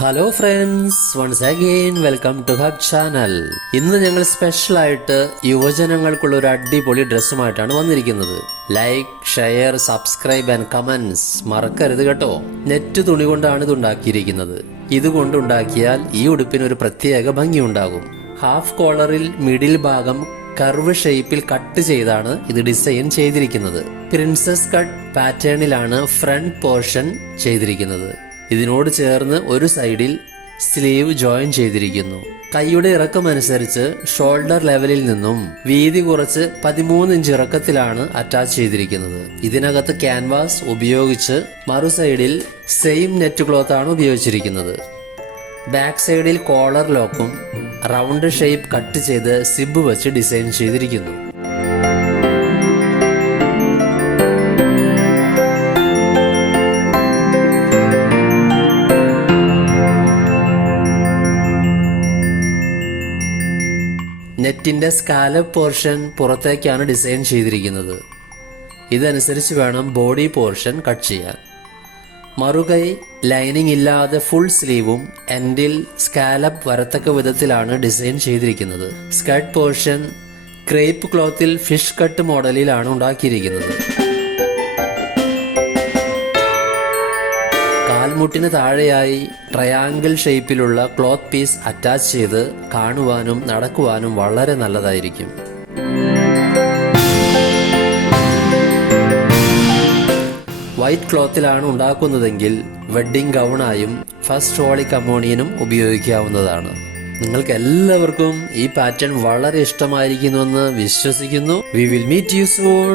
Hello friends, once again welcome to hub channel. ഇന്ന് ഞങ്ങൾ special ആയിട്ട് യുവജനങ്ങൾക്കുള്ള ഒരു അടിപൊളി ഡ്രസ്സുമായിട്ടാണ് വന്നിരിക്കുന്നത്. Like, share, subscribe and comments മറക്കരുത് കേട്ടോ. നെറ്റ് തുണി കൊണ്ടാണ് ഇത് ഉണ്ടാക്കിയിരിക്കുന്നത്. ഇതുകൊണ്ടുണ്ടാക്കിയാൽ ഈ ഉടുപ്പിന് ഒരു പ്രത്യേക ഭംഗി ഉണ്ടാകും. ഹാഫ് കോളറിൽ മിഡിൽ ഭാഗം കർവ് ഷേപ്പിൽ കട്ട് ചെയ്താണ് ഇത് ഡിസൈൻ ചെയ്തിരിക്കുന്നത്. പ്രിൻസസ് കട്ട് പാറ്റേണിലാണ് ഫ്രണ്ട് പോർഷൻ ചെയ്തിരിക്കുന്നത്. ഇതിനോട് ചേർന്ന് ഒരു സൈഡിൽ സ്ലീവ് ജോയിൻ ചെയ്തിരിക്കുന്നു. കൈയുടെ ഇറക്കം അനുസരിച്ച് ഷോൾഡർ ലെവലിൽ നിന്നും വീതി കുറച്ച് 13 ഇഞ്ച് ഇറക്കത്തിലാണ് അറ്റാച്ച് ചെയ്തിരിക്കുന്നത്. ഇതിനകത്ത് ക്യാൻവാസ് ഉപയോഗിച്ച് മറു സൈഡിൽ സെയിം നെറ്റ് ക്ലോത്ത് ആണ് ഉപയോഗിച്ചിരിക്കുന്നത്. ബാക്ക് സൈഡിൽ കോളർ ലോക്കും റൗണ്ട് ഷേപ്പ് കട്ട് ചെയ്ത് സിബ് വെച്ച് ഡിസൈൻ ചെയ്തിരിക്കുന്നു. നെറ്റിന്റെ സ്കാലപ്പ് പോർഷൻ പുറത്തേക്കാണ് ഡിസൈൻ ചെയ്തിരിക്കുന്നത്. ഇതനുസരിച്ച് വേണം ബോഡി പോർഷൻ കട്ട് ചെയ്യാൻ. മറുകൈ ലൈനിങ് ഇല്ലാതെ ഫുൾ സ്ലീവും എൻഡിൽ സ്കാലപ്പ് വരത്തക്ക വിധത്തിലാണ് ഡിസൈൻ ചെയ്തിരിക്കുന്നത്. സ്കർട്ട് പോർഷൻ ക്രേപ്പ് ക്ലോത്തിൽ ഫിഷ് കട്ട് മോഡലിലാണ് ഉണ്ടാക്കിയിരിക്കുന്നത്. കാൽമുട്ടിന് താഴെയായി ട്രയാങ്കിൾ ഷേപ്പിലുള്ള ക്ലോത്ത് പീസ് അറ്റാച്ച് ചെയ്ത് കാണുവാനും നടക്കുവാനും വളരെ നല്ലതായിരിക്കും. വൈറ്റ് ക്ലോത്തിലാണ് ഉണ്ടാക്കുന്നതെങ്കിൽ വെഡ്ഡിംഗ് ഗൗണായും ഫസ്റ്റ് ഹോളി കമ്മോണിയനും ഉപയോഗിക്കാവുന്നതാണ്. നിങ്ങൾക്ക് എല്ലാവർക്കും ഈ പാറ്റേൺ വളരെ ഇഷ്ടമായിരിക്കുന്നുവെന്ന് വിശ്വസിക്കുന്നു. We will meet you soon.